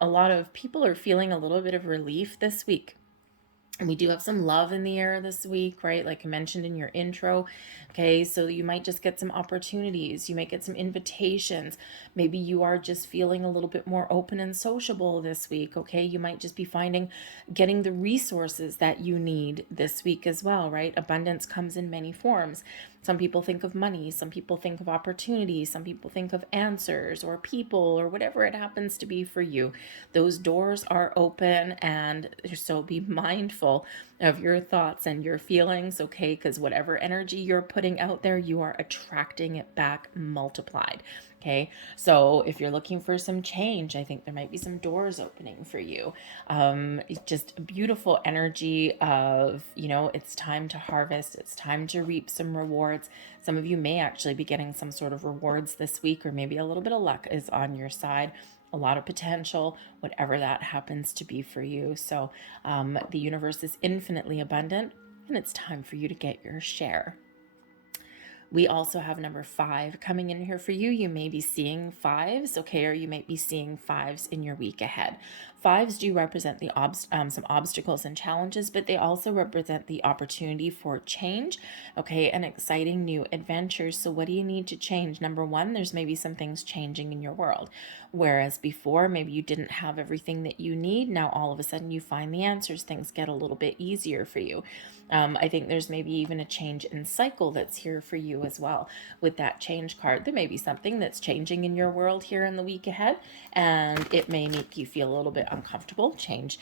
a lot of people are feeling a little bit of relief this week. And we do have some love in the air this week, right? Like I mentioned in your intro. Okay, so you might just get some opportunities. You might get some invitations. Maybe you are just feeling a little bit more open and sociable this week. Okay, you might just be getting the resources that you need this week as well, right? Abundance comes in many forms. Some people think of money, some people think of opportunities, some people think of answers or people or whatever it happens to be for you. Those doors are open, and so be mindful of your thoughts and your feelings, okay? Because whatever energy you're putting out there, you are attracting it back multiplied. Okay, so if you're looking for some change, I think there might be some doors opening for you. Just a beautiful energy of, it's time to harvest. It's time to reap some rewards. Some of you may actually be getting some sort of rewards this week, or maybe a little bit of luck is on your side. A lot of potential, whatever that happens to be for you. So the universe is infinitely abundant, and it's time for you to get your share. We also have number 5 coming in here for you. You may be seeing 5s, okay, or you may be seeing 5s in your week ahead. 5s do represent the some obstacles and challenges, but they also represent the opportunity for change, okay, and exciting new adventures. So what do you need to change? Number 1, there's maybe some things changing in your world. Whereas before, maybe you didn't have everything that you need. Now all of a sudden you find the answers. Things get a little bit easier for you. I think there's maybe even a change in cycle that's here for you as well. With that change card, there may be something that's changing in your world here in the week ahead, and it may make you feel a little bit uncomfortable. Change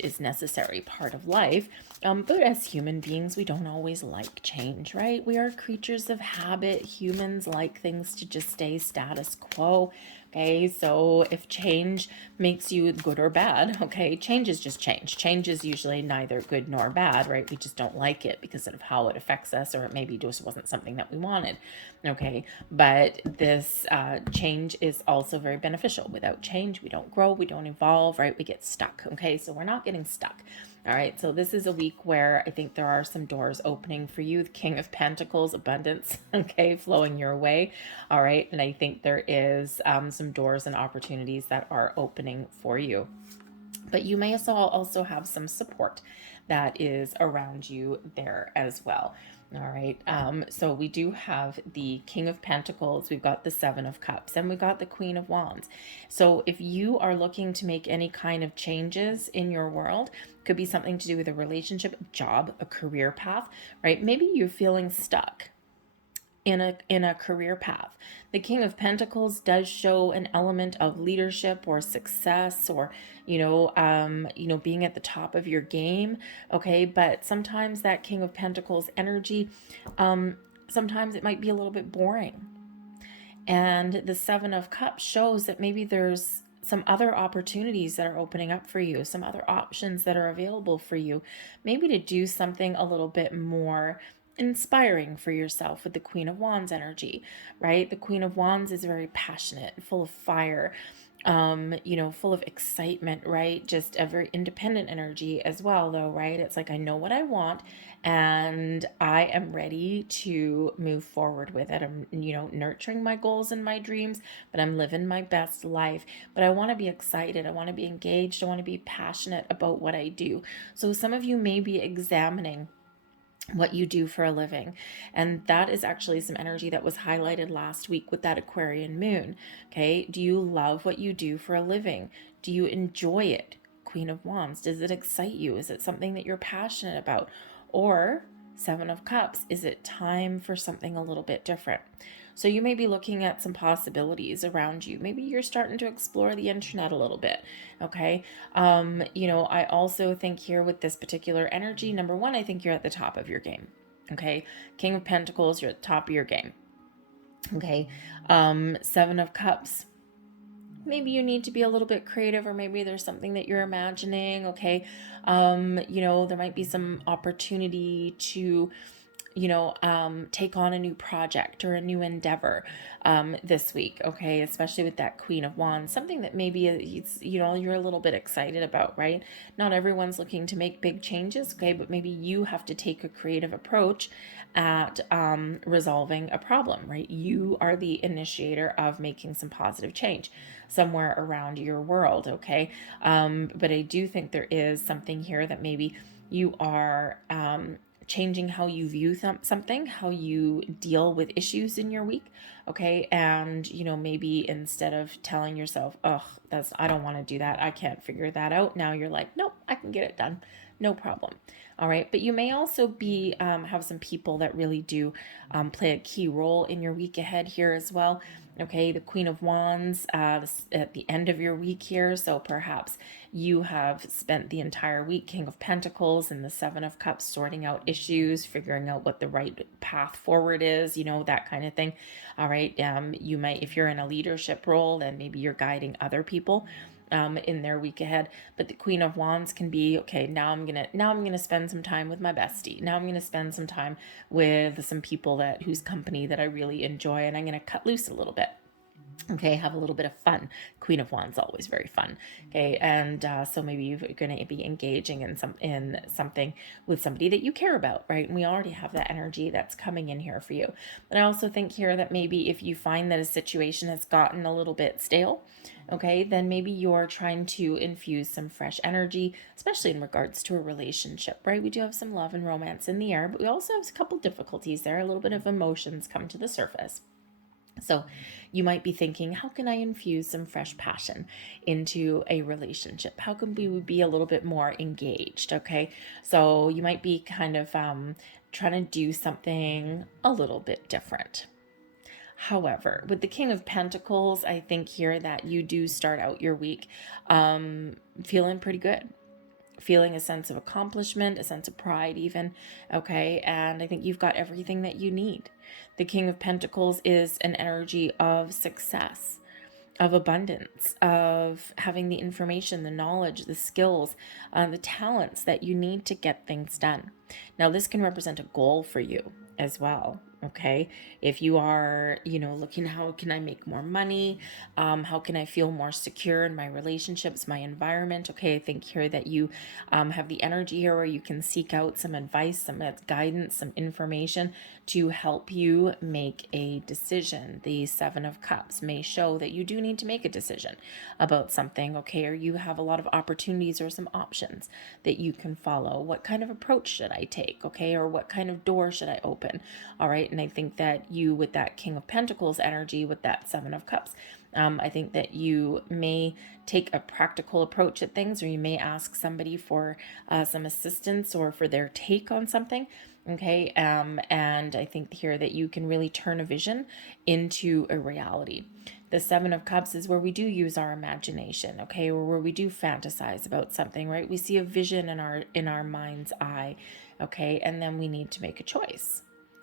is necessary part of life, but as human beings, we don't always like change, right? We are creatures of habit. Humans like things to just stay status quo. Okay, so if change makes you good or bad, okay, change is just change. Change is usually neither good nor bad, right? We just don't like it because of how it affects us, or it maybe just wasn't something that we wanted, okay? But this change is also very beneficial. Without change, we don't grow, we don't evolve, right? We get stuck, okay? So we're not getting stuck. All right, so this is a week where I think there are some doors opening for you. The King of Pentacles, abundance, okay, flowing your way. All right, and I think there is some doors and opportunities that are opening for you. But you may also have some support that is around you there as well. All right. So we do have the King of Pentacles, we've got the Seven of Cups, and we've got the Queen of Wands. So if you are looking to make any kind of changes in your world, could be something to do with a relationship, a job, a career path, right? Maybe you're feeling stuck in a career path. The King of Pentacles does show an element of leadership or success, or being at the top of your game. Okay, but sometimes that King of Pentacles energy, sometimes it might be a little bit boring. And the Seven of Cups shows that maybe there's some other opportunities that are opening up for you, some other options that are available for you, maybe to do something a little bit more inspiring for yourself with the Queen of Wands energy, right? The Queen of Wands is very passionate, full of fire, full of excitement, right? Just a very independent energy as well, though, right? It's like, I know what I want and I am ready to move forward with it. I'm, nurturing my goals and my dreams, but I'm living my best life. But I want to be excited. I want to be engaged. I want to be passionate about what I do. So some of you may be examining what you do for a living, and that is actually some energy that was highlighted last week with that Aquarian moon. Okay, do you love what you do for a living? Do you enjoy it? Queen of Wands, does it excite you? Is it something that you're passionate about? Or Seven of Cups, is it time for something a little bit different? So you may be looking at some possibilities around you. Maybe you're starting to explore the internet a little bit. Okay. I also think here with this particular energy, number one, I think you're at the top of your game. Okay. King of Pentacles, you're at the top of your game. Okay. Seven of Cups, maybe you need to be a little bit creative, or maybe there's something that you're imagining. Okay. There might be some opportunity to take on a new project or a new endeavor this week, okay? Especially with that Queen of Wands, something that maybe you're a little bit excited about, right? Not everyone's looking to make big changes, okay? But maybe you have to take a creative approach at resolving a problem, right? You are the initiator of making some positive change somewhere around your world, okay? But I do think there is something here that maybe you are changing how you view something, how you deal with issues in your week, okay? And, maybe instead of telling yourself, oh, I don't want to do that, I can't figure that out, now you're like, nope, I can get it done, no problem. All right, but you may also be have some people that really do play a key role in your week ahead here as well. Okay, the Queen of Wands at the end of your week here. So perhaps you have spent the entire week, King of Pentacles and the Seven of Cups, sorting out issues, figuring out what the right path forward is, that kind of thing. All right, you might, if you're in a leadership role, then maybe you're guiding other people in their week ahead. But the Queen of Wands can be, okay, now I'm gonna spend some time with my bestie. Now I'm gonna spend some time with some people whose company that I really enjoy, and I'm gonna cut loose a little bit. Okay, have a little bit of fun. Queen of Wands, always very fun. Okay, and so maybe you're going to be engaging in something with somebody that you care about, right? And we already have that energy that's coming in here for you. But I also think here that maybe if you find that a situation has gotten a little bit stale, okay, then maybe you're trying to infuse some fresh energy, especially in regards to a relationship, right? We do have some love and romance in the air, but we also have a couple difficulties there. A little bit of emotions come to the surface. So you might be thinking, how can I infuse some fresh passion into a relationship? How can we be a little bit more engaged? Okay. So you might be kind of trying to do something a little bit different. However, with the King of Pentacles, I think here that you do start out your week feeling pretty good. Feeling a sense of accomplishment, a sense of pride even, okay? And I think you've got everything that you need. The King of Pentacles is an energy of success, of abundance, of having the information, the knowledge, the skills, the talents that you need to get things done. Now, this can represent a goal for you as well. Okay, if you are, looking, how can I make more money? How can I feel more secure in my relationships, my environment? Okay, I think here that you have the energy here where you can seek out some advice, some guidance, some information to help you make a decision. The Seven of Cups may show that you do need to make a decision about something, okay, or you have a lot of opportunities or some options that you can follow. What kind of approach should I take, okay, or what kind of door should I open? All right. And I think that you, with that King of Pentacles energy, with that Seven of Cups, I think that you may take a practical approach at things, or you may ask somebody for some assistance or for their take on something. Okay. And I think here that you can really turn a vision into a reality. The Seven of Cups is where we do use our imagination, okay, or where we do fantasize about something, right? We see a vision in our mind's eye, okay, and then we need to make a choice.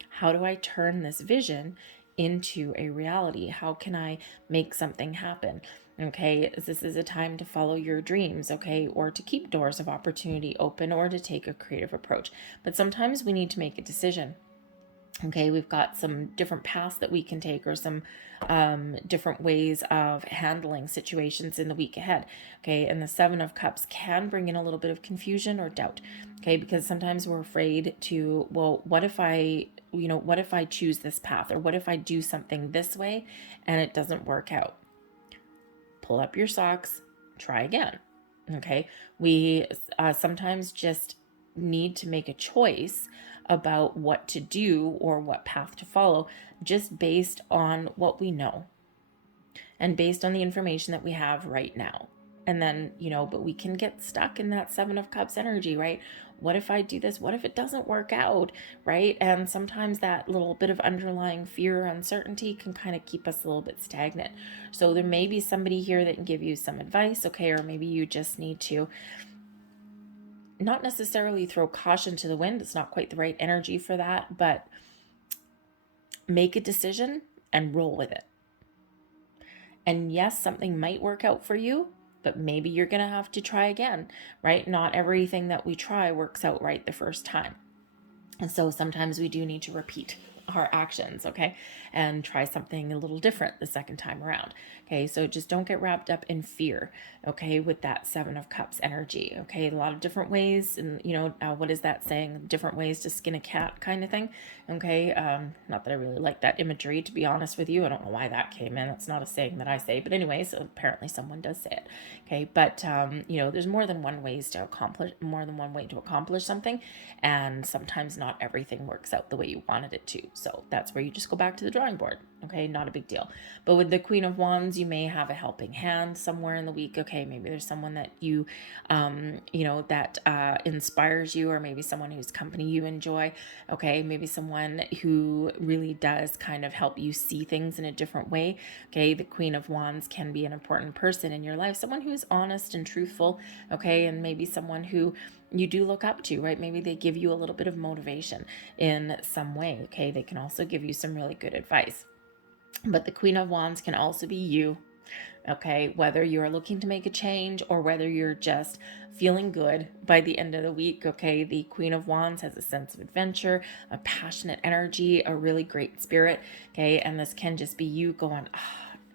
How do I turn this vision into a reality? How can I make something happen? Okay, this is a time to follow your dreams, okay, or to keep doors of opportunity open, or to take a creative approach. But sometimes we need to make a decision. Okay, we've got some different paths that we can take, or some different ways of handling situations in the week ahead. Okay, and the Seven of Cups can bring in a little bit of confusion or doubt. Okay, because sometimes we're afraid to, well, what if I choose this path, or what if I do something this way and it doesn't work out? Pull up your socks, try again. Okay, we sometimes just need to make a choice about what to do or what path to follow, just based on what we know and based on the information that we have right now. And then, but we can get stuck in that Seven of Cups energy, right? What if I do this? What if it doesn't work out, right? And sometimes that little bit of underlying fear or uncertainty can kind of keep us a little bit stagnant. So there may be somebody here that can give you some advice, okay? Or maybe you just need to not necessarily throw caution to the wind. It's not quite the right energy for that, but make a decision and roll with it. And yes, something might work out for you, but maybe you're going to have to try again, right? Not everything that we try works out right the first time. And so sometimes we do need to repeat our actions, okay, and try something a little different the second time around. Okay, so just don't get wrapped up in fear, okay, with that Seven of Cups energy. Okay, a lot of different ways, and what is that saying? Different ways to skin a cat, kind of thing. Okay, not that I really like that imagery, to be honest with you. I don't know why that came in. It's not a saying that I say, but anyways, apparently someone does say it. Okay, but there's more than one way to accomplish something, and sometimes not everything works out the way you wanted it to. So that's where you just go back to the drawing board. Okay, not a big deal. But with the Queen of Wands, you may have a helping hand somewhere in the week. Okay, maybe there's someone that you, that inspires you, or maybe someone whose company you enjoy. Okay, maybe someone who really does kind of help you see things in a different way. Okay, the Queen of Wands can be an important person in your life, someone who's honest and truthful. Okay, and maybe someone who you do look up to, right? Maybe they give you a little bit of motivation in some way. Okay, they can also give you some really good advice. But the Queen of Wands can also be you, okay? Whether you're looking to make a change or whether you're just feeling good by the end of the week, okay? The Queen of Wands has a sense of adventure, a passionate energy, a really great spirit, okay? And this can just be you going,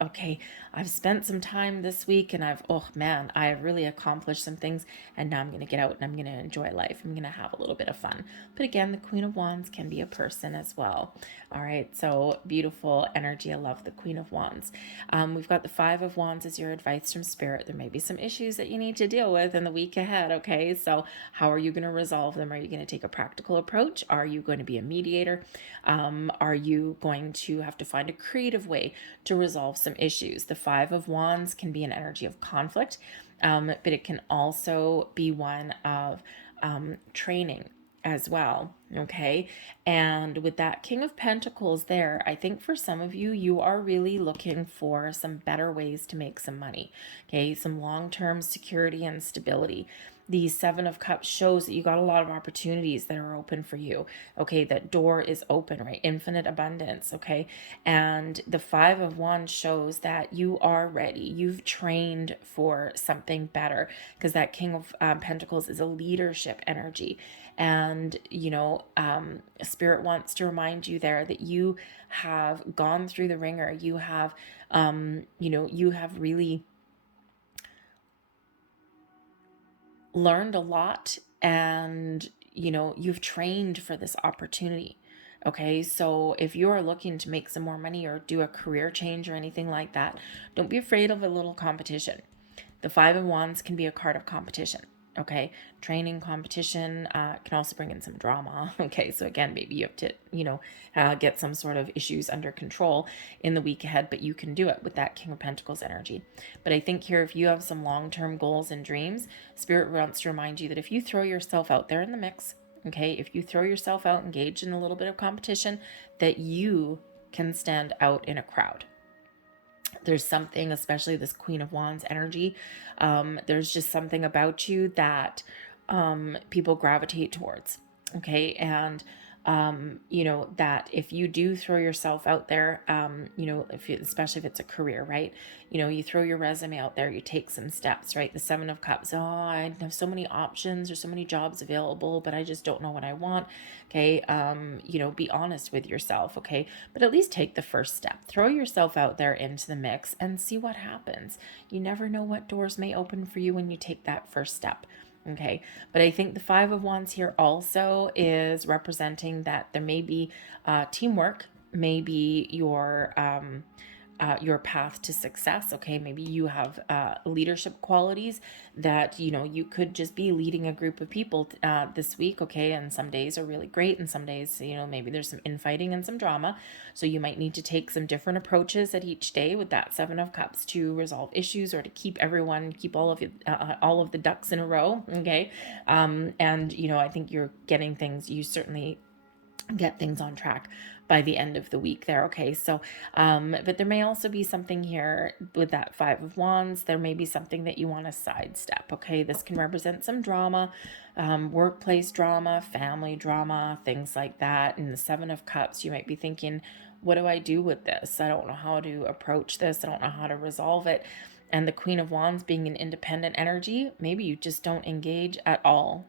okay, I've spent some time this week and I have really accomplished some things, and now I'm going to get out and I'm going to enjoy life. I'm going to have a little bit of fun. But again, the Queen of Wands can be a person as well. All right, so beautiful energy. I love the Queen of Wands. We've got the Five of Wands as your advice from Spirit. There may be some issues that you need to deal with in the week ahead, okay? So how are you going to resolve them? Are you going to take a practical approach? Are you going to be a mediator? Are you going to have to find a creative way to resolve some issues? The Five of Wands can be an energy of conflict, but it can also be one of training as well. Okay, and with that King of Pentacles there, I think for some of you, you are really looking for some better ways to make some money. Okay, some long-term security and stability. The Seven of Cups shows that you got a lot of opportunities that are open for you. Okay, that door is open, right? Infinite abundance, okay? And the Five of Wands shows that you are ready. You've trained for something better, because that King of Pentacles is a leadership energy. And, Spirit wants to remind you there that you have gone through the ringer. You have, you have really learned a lot, and, you've trained for this opportunity. Okay, so if you're looking to make some more money or do a career change or anything like that, don't be afraid of a little competition. The Five of Wands can be a card of competition. Okay, training, competition can also bring in some drama. Okay, so again, maybe you have to, get some sort of issues under control in the week ahead, but you can do it with that King of Pentacles energy. But I think here, if you have some long-term goals and dreams, Spirit wants to remind you that if you throw yourself out there in the mix, okay, if you throw yourself out, engage in a little bit of competition, that you can stand out in a crowd. There's something, especially this Queen of Wands energy, there's just something about you that people gravitate towards. Okay, and that if you do throw yourself out there, especially if it's a career, right? You throw your resume out there, you take some steps, right? The Seven of Cups. Oh, I have so many options, there's so many jobs available, but I just don't know what I want. Okay, be honest with yourself. Okay, but at least take the first step. Throw yourself out there into the mix and see what happens. You never know what doors may open for you when you take that first step. Okay, but I think the Five of Wands here also is representing that there may be teamwork, maybe your path to success. Okay, maybe you have leadership qualities that you could just be leading a group of people this week. Okay, and some days are really great, and some days maybe there's some infighting and some drama. So you might need to take some different approaches at each day with that Seven of Cups to resolve issues or to keep all of the ducks in a row. Okay, and I think you're getting things. You certainly get things on track by the end of the week there. Okay, so but there may also be something here with that Five of Wands. There may be something that you want to sidestep. Okay, this can represent some drama, workplace drama, family drama, things like that. And the Seven of Cups, you might be thinking, what do I do with this? I don't know how to approach this. I don't know how to resolve it. And the Queen of Wands being an independent energy, maybe you just don't engage at all.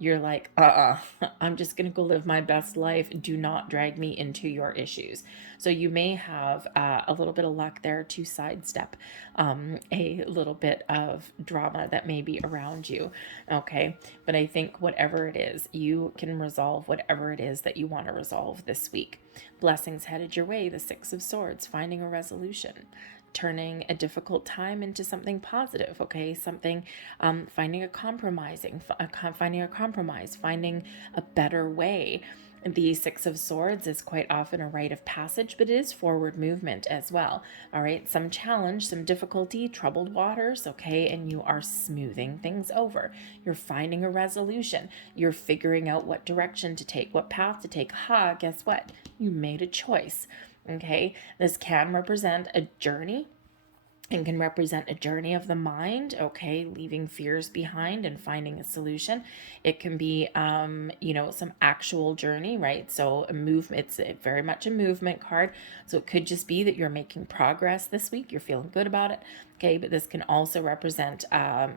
You're like, I'm just going to go live my best life. Do not drag me into your issues. So you may have a little bit of luck there to sidestep a little bit of drama that may be around you. Okay. But I think whatever it is, you can resolve whatever it is that you want to resolve this week. Blessings headed your way. The Six of Swords, finding a resolution, turning a difficult time into something positive. Okay, something, finding a compromise, finding a better way. The Six of Swords is quite often a rite of passage, but it is forward movement as well. All right, some challenge, some difficulty, troubled waters. Okay, and you are smoothing things over. You're finding a resolution. You're figuring out what direction to take, what path to take. Guess what? You made a choice. Okay, this can represent a journey and can represent a journey of the mind. Okay, leaving fears behind and finding a solution. It can be, some actual journey, right? So a movement, it's very much a movement card. So it could just be that you're making progress this week. You're feeling good about it. Okay, but this can also represent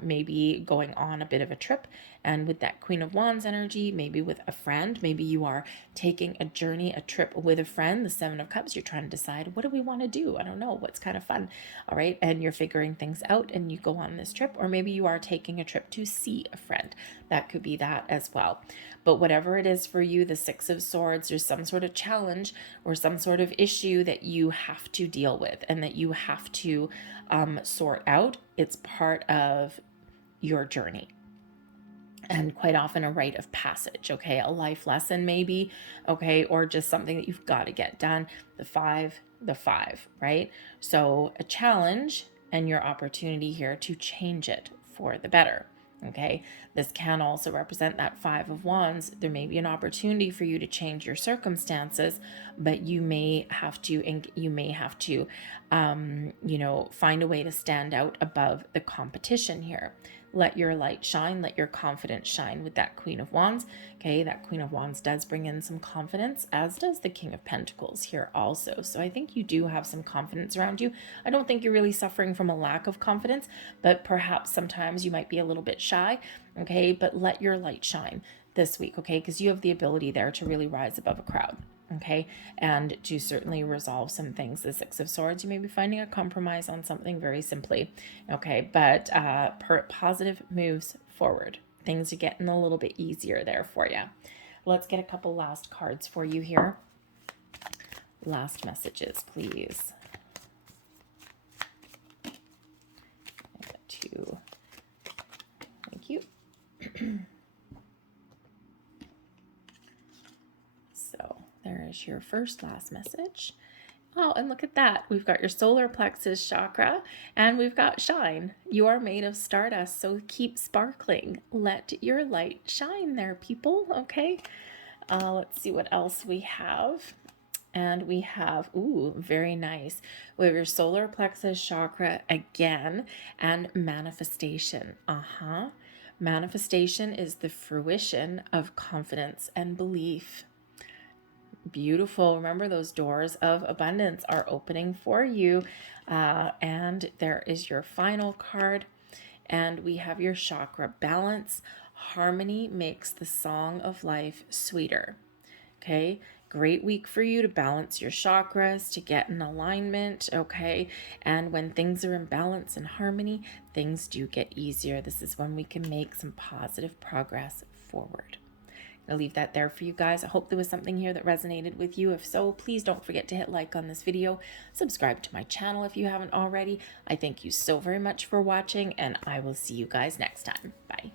maybe going on a bit of a trip. And with that Queen of Wands energy, maybe with a friend, maybe you are taking a journey, a trip with a friend. The Seven of Cups, you're trying to decide, what do we want to do? I don't know, what's kind of fun. All right, and you're figuring things out and you go on this trip, or maybe you are taking a trip to see a friend. That could be that as well. But whatever it is for you, the Six of Swords, there's some sort of challenge or some sort of issue that you have to deal with and that you have to sort out. It's part of your journey. And quite often a rite of passage, okay? A life lesson maybe, okay? Or just something that you've got to get done. The five, right? So a challenge and your opportunity here to change it for the better, okay? This can also represent that Five of Wands. There may be an opportunity for you to change your circumstances, but you may have to find a way to stand out above the competition here. Let your light shine, let your confidence shine with that Queen of Wands. Okay, that Queen of Wands does bring in some confidence, as does the King of Pentacles here also. So I think you do have some confidence around you. I don't think you're really suffering from a lack of confidence, but perhaps sometimes you might be a little bit shy. Okay, but let your light shine. this week, okay? Because you have the ability there to really rise above a crowd, okay? And to certainly resolve some things. The Six of Swords, you may be finding a compromise on something very simply, okay? But positive moves forward. Things are getting a little bit easier there for you. Let's get a couple last cards for you here. Last messages, please. Two. Thank you. So there is your last message. Oh, and look at that. We've got your solar plexus chakra and we've got shine. You are made of stardust, so keep sparkling. Let your light shine there, people, okay? Let's see what else we have. And we have, ooh, very nice. We have your solar plexus chakra again and manifestation. Manifestation is the fruition of confidence and belief. Beautiful. Remember, those doors of abundance are opening for you. And there is your final card. And we have your chakra balance. Harmony makes the song of life sweeter. Okay. Great week for you to balance your chakras, to get in alignment, okay? And when things are in balance and harmony, things do get easier. This is when we can make some positive progress forward. I'll leave that there for you guys. I hope there was something here that resonated with you. If so, please don't forget to hit like on this video. Subscribe to my channel if you haven't already. I thank you so very much for watching, and I will see you guys next time. Bye.